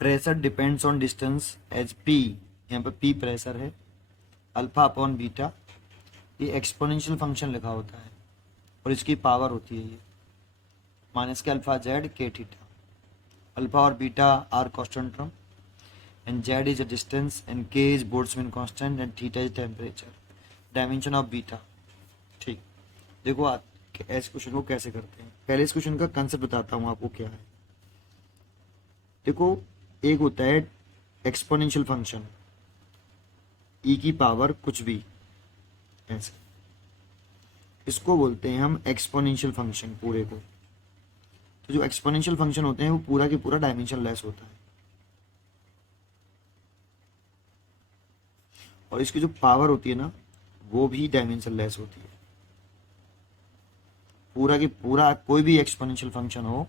Pressure depends on distance as P, यहाँ पे P pressure है, अल्फा अपॉन बीटा, ये एक्सपोनेंशियल फंक्शन लिखा होता है और इसकी पावर होती है ये minus k alpha z k theta. Alpha और beta are constant term and z is a distance and k is Boltzmann constant and theta is temperature, dimension of beta. ठीक, देखो आज ऐसे क्वेश्चन को कैसे करते हैं। पहले इस क्वेश्चन का कंसेप्ट बताता हूँ आपको क्या है। देखो, एक होता है एक्सपोनेंशियल फंक्शन, ई की पावर कुछ भी ऐसे, इसको बोलते हैं हम एक्सपोनेंशियल फंक्शन पूरे को। तो जो एक्सपोनेंशियल फंक्शन होते हैं वो पूरा की पूरा डायमेंशन लेस होता है और इसकी जो पावर होती है ना वो भी डायमेंशन लेस होती है। पूरा की पूरा कोई भी एक्सपोनेंशियल फंक्शन हो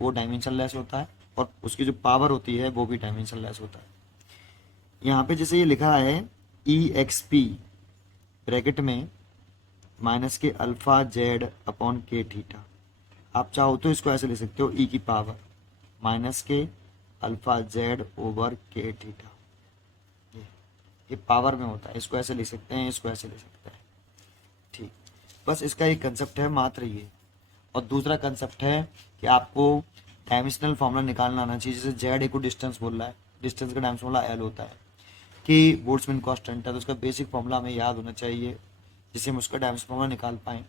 वो डायमेंशन लेस होता है और उसकी जो पावर होती है वो भी डायमेंशन लेस होता है। यहाँ पे जैसे ये लिखा है ई एक्स पी ब्रैकेट में minus k alpha Z upon के थीटा, आप चाहो तो इसको ऐसे लिख सकते हो ई की power minus k alpha Z over के थीटा, ये पावर में होता है। इसको ऐसे लिख सकते हैं, इसको ऐसे लिख सकते हैं। ठीक, बस इसका एक कंसेप्ट है मात्र ये। और दूसरा कंसेप्ट है कि आपको डायमेंशनल फॉर्मूला निकालना आना चाहिए। जैसे जेड को डिस्टेंस बोल रहा है, डिस्टेंस का डायमेंशन फॉर्मूला एल होता है कि बोल्ट्जमैन कांस्टेंट है, तो उसका बेसिक फॉर्मूला हमें याद होना चाहिए जिससे हम उसका डायमेंशन फॉर्मूला निकाल पाएँ।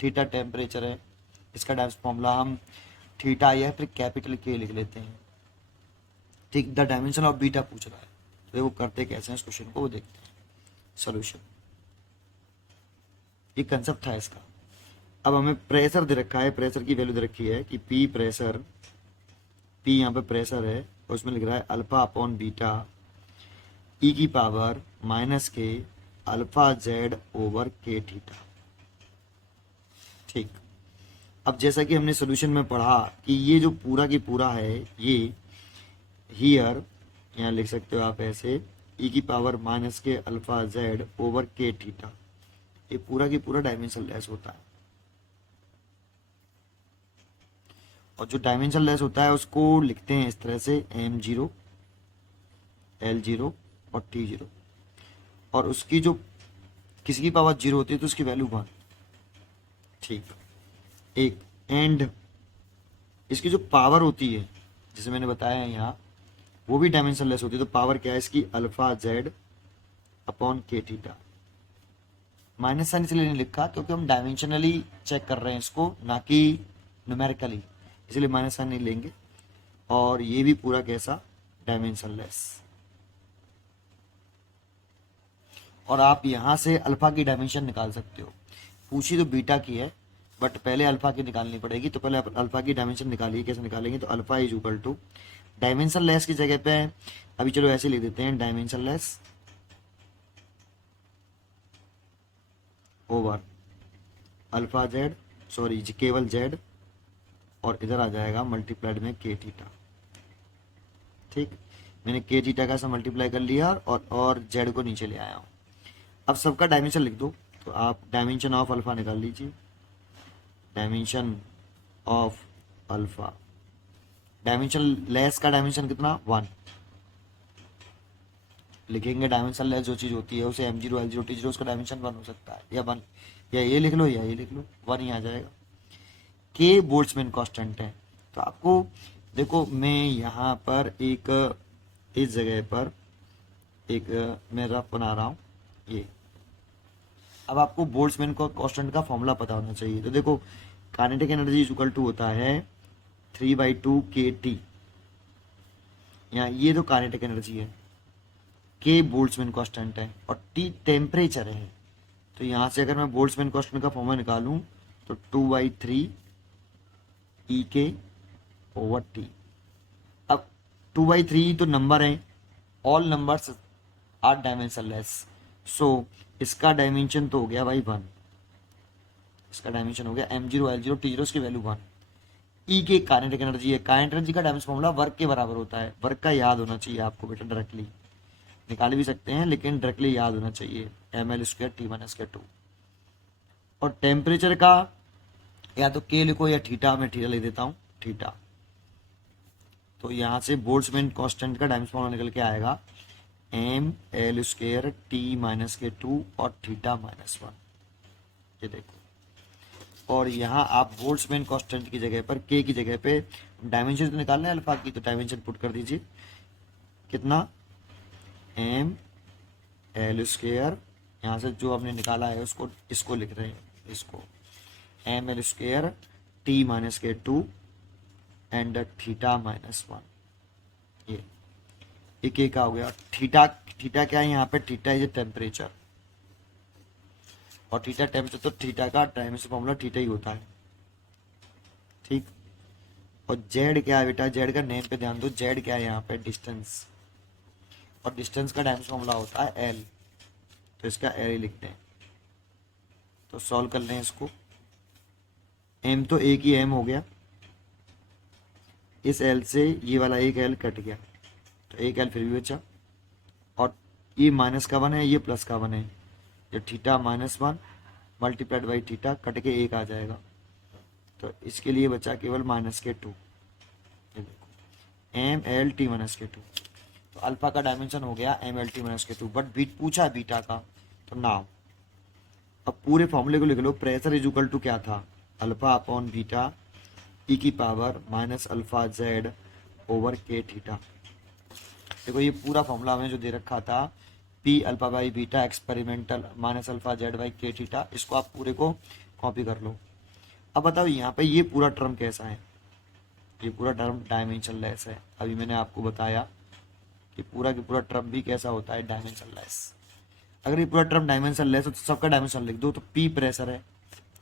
थीटा टेम्परेचर है, इसका डायमेंशन फॉर्मूला हम थीटा या फिर कैपिटल के लिख लेते हैं। ठीक, द डायमेंशन ऑफ बीटा पूछ रहा है, तो वो करते कैसे हैं इस क्वेश्चन को वो देखते हैं। सॉल्यूशन, ये कंसेप्ट था इसका। अब हमें प्रेशर दे रखा है, प्रेशर की वैल्यू दे रखी है कि पी प्रेशर, पी यहाँ पे प्रेशर है और उसमें लिख रहा है अल्फा अपॉन बीटा ई की power minus k alpha Z over के थीटा। ठीक, अब जैसा कि हमने सोल्यूशन में पढ़ा कि ये जो पूरा की पूरा है ये हियर, यहाँ लिख सकते हो आप ऐसे ई की power minus k alpha Z over के थीटा, ये पूरा की पूरा डायमेंशन लेस होता है। और जो डायमेंशन लेस होता है उसको लिखते हैं इस तरह से m0 l0 और t0, और उसकी जो किसी की पावर 0 होती है तो उसकी वैल्यू 1। ठीक, एक एंड इसकी जो पावर होती है जैसे मैंने बताया है यहाँ वो भी डायमेंशन लेस होती है। तो पावर क्या है इसकी, अल्फा जेड अपॉन के थीटा। माइनस साइन इसलिए नहीं लिखा क्योंकि हम डायमेंशनली चेक कर रहे हैं इसको, ना कि न्यूमेरिकली, इसलिए माइनस साइन नहीं लेंगे। और ये भी पूरा कैसा, डायमेंशन लेस। और आप यहाँ से अल्फा की डायमेंशन निकाल सकते हो। पूछी तो बीटा की है बट पहले अल्फा की निकालनी पड़ेगी, तो पहले आप अल्फा की डायमेंशन निकालिए। कैसे निकालेंगे, तो alpha is equal to dimensionless की जगह पे अभी चलो ऐसे लिख देते हैं dimensionless over alpha Z, sorry केवल जेड, और इधर आ जाएगा मल्टीप्लाइड में के थीटा। ठीक, मैंने के थीटा का ऐसा मल्टीप्लाई कर लिया और जेड को नीचे ले आया हूँ। अब सबका डायमेंशन लिख दो, तो आप डायमेंशन ऑफ अल्फा निकाल लीजिए। Dimension of alpha, dimension less का डायमेंशन कितना, 1 लिखेंगे। डायमेंशन लेस जो चीज़ होती है उसे m0 l0 t0 उसका डायमेंशन 1 हो सकता है, या 1, या ये लिख लो या ये लिख लो, 1 ही आ जाएगा। के बोल्ट्जमैन कांस्टेंट है, तो आपको देखो मैं यहाँ पर एक इस जगह पर एक मैं रफ बना रहा हूँ ये। अब आपको बोल्ट्जमैन का कांस्टेंट का फॉर्मूला पता होना चाहिए। तो देखो kinetic energy is equal to होता है 3/2 kT, यहाँ ये तो काइनेटिक एनर्जी है, के बोल्ट्जमैन कांस्टेंट है और टी टेम्परेचर है। तो यहाँ से अगर मैं बोल्ट्जमैन कांस्टेंट का फॉर्मूला निकालूं तो 2/3 ई के ओवर टी। अब 2/3 तो नंबर है, all numbers are dimensionless, so इसका डायमेंशन तो हो गया भाई 1, इसका डायमेंशन हो गया m0 l0 t0 इसकी वैल्यू 1। ई के काइनेटिक एनर्जी है, काइनेटिक एनर्जी का डायमेंशन फॉर्मूला वर्क के बराबर होता है। वर्क का याद होना चाहिए आपको बेटा, डायरेक्टली निकाल भी सकते हैं लेकिन डायरेक्टली याद होना चाहिए, ml² t1/2। और टेम्परेचर का या तो के लिखो या थीटा, मैं थीटा लिख देता हूँ थीटा। तो यहाँ से बोल्ट्जमैन कांस्टेंट का डायमेंशन फॉर्मूला निकल के आएगा M L square T minus के 2 और थीटा माइनस 1। ये देखो, और यहाँ आप बोल्ट्जमैन कांस्टेंट की जगह पर के की जगह पे डायमेंशन तो निकालना है अल्फा की, तो डायमेंशन पुट कर दीजिए कितना, एम एल स्क्वायर, यहाँ से जो हमने निकाला है उसको इसको लिख रहे हैं, इसको M L square T minus के 2 एंड थीटा माइनस 1। ये एक का हो गया। थीटा, थीटा क्या है यहाँ पे, थीटा इज टेम्परेचर, और थीटा टेम्परेचर, तो थीटा का डायमेंशन फॉर्मूला थीटा ही होता है, ठीक। और जेड क्या है बेटा, जेड का नेम पे ध्यान दो, जेड क्या है यहाँ पे, डिस्टेंस, और डिस्टेंस का डायमेंशन फॉर्मूला होता है एल, तो इसका एल ही लिखते हैं। तो सॉल्व कर लें इसको, एम तो एक ही एम हो गया, इस एल से ये वाला एक एल कट गया, तो एक एल फिर भी बचा, और ये माइनस का 1 है, ये प्लस का 1 है, ये theta minus 1 multiplied by theta cut के एक आ जाएगा, तो इसके लिए बचा केवल माइनस के 2। ये देखो एम एल टी माइनस के 2, तो अल्फा का डायमेंशन हो गया एम एल टी माइनस के 2, बट बीट पूछा बीटा का, तो नाउ अब पूरे फॉर्मूले को लिख लो। प्रेशर इज इक्वल टू क्या था, अल्फा अपॉन बीटा ई की power minus alpha Z over के थीटा। देखो ये पूरा फॉर्मूला हमने जो दे रखा था, P alpha by beta experimental minus alpha Z by के थीटा, इसको आप पूरे को कॉपी कर लो। अब बताओ यहाँ पे ये पूरा टर्म कैसा है, ये पूरा टर्म डायमेंशन लेस है। अभी मैंने आपको बताया कि पूरा की पूरा टर्म भी कैसा होता है, डायमेंशन लेस। अगर ये पूरा टर्म डायमेंशन लेस हो तो सबका डायमेंशन लिख दो, तो पी प्रेशर है,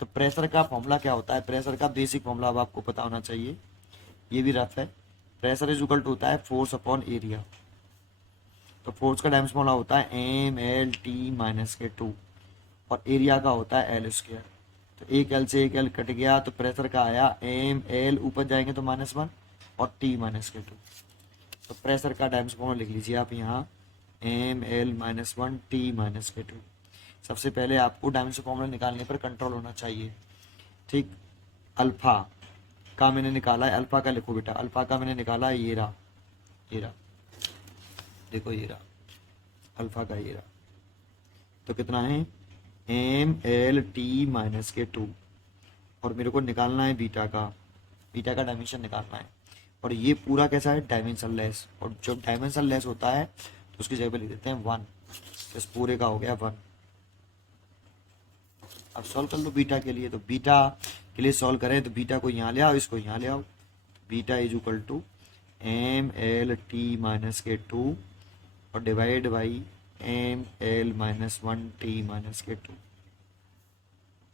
तो प्रेशर का फॉर्मूला क्या होता है, प्रेशर का बेसिक फॉर्मूला अब आपको पता होना चाहिए, ये भी रफ है। प्रेशर इज इक्वल टू होता है फोर्स अपॉन एरिया, तो फोर्स का डायमेंशन फॉर्मूला होता है एम एल टी माइनस के 2, और एरिया का होता है एल स्क्वायर। तो एक एल से एक एल कट गया, तो प्रेशर का आया एम एल, ऊपर जाएंगे तो -1 और टी माइनस के 2। तो प्रेशर का डायमेंशन फॉर्मूला लिख लीजिए आप यहाँ, एम एल -1 टी माइनस के 2। सबसे पहले आपको डायमेंशन फॉर्मूला निकालने पर कंट्रोल होना चाहिए, ठीक। अल्फा का मैंने निकाला है, अल्फा का लिखो बेटा, अल्फा का मैंने निकाला है ये रहा, ये रहा, देखो ये रहा अल्फा का, ये रहा। तो कितना है, एम एल टी माइनस के 2, और मेरे को निकालना है बीटा का, बीटा का डायमेंशन निकालना है, और ये पूरा कैसा है, डायमेंशन लेस, और जब डायमेंशन लेस होता है तो उसकी जगह पे लिख देते हैं 1, इस पूरे का हो गया 1। अब सॉल्व कर लो बीटा के लिए, तो बीटा के लिए सॉल्व करें तो बीटा को यहाँ ले आओ, इसको यहाँ ले आओ, beta is equal to M L T minus के 2 और divide by M L -1 T minus के 2।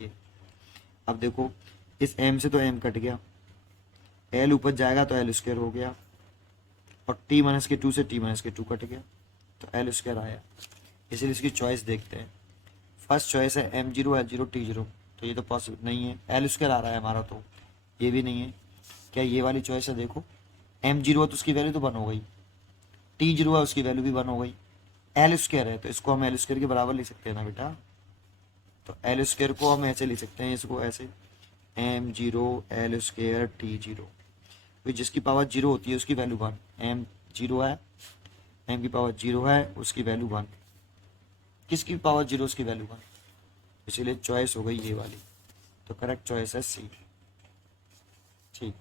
ये अब देखो, इस m से तो m कट गया, l ऊपर जाएगा तो l स्क्वायर हो गया, और t माइनस के 2 से t माइनस के 2 कट गया, तो l स्क्वायर आया। इसलिए इसकी चॉइस देखते हैं। फर्स्ट चॉइस है m0 l0 t0, तो ये तो पॉसिबल नहीं है, l स्क्वायर आ रहा है हमारा, तो ये भी नहीं है। क्या ये वाली चॉइस है, देखो m0 है तो उसकी वैल्यू तो 1 हो गई, t0 है उसकी वैल्यू भी 1 हो गई, एल स्क्वायर है तो इसको हम एल स्क्वायर के बराबर लिख सकते हैं ना बेटा, तो एल स्क्वायर को हम ऐसे लिख सकते हैं, इसको ऐसे m0 एल स्क्वायर t0, तो जिसकी पावर 0 होती है उसकी वैल्यू 1, m0 है, m की पावर 0 है उसकी वैल्यू 1, किसकी पावर 0 उसकी वैल्यू 1, इसीलिए चॉइस हो गई ये वाली, तो करेक्ट चॉइस है सी, ठीक।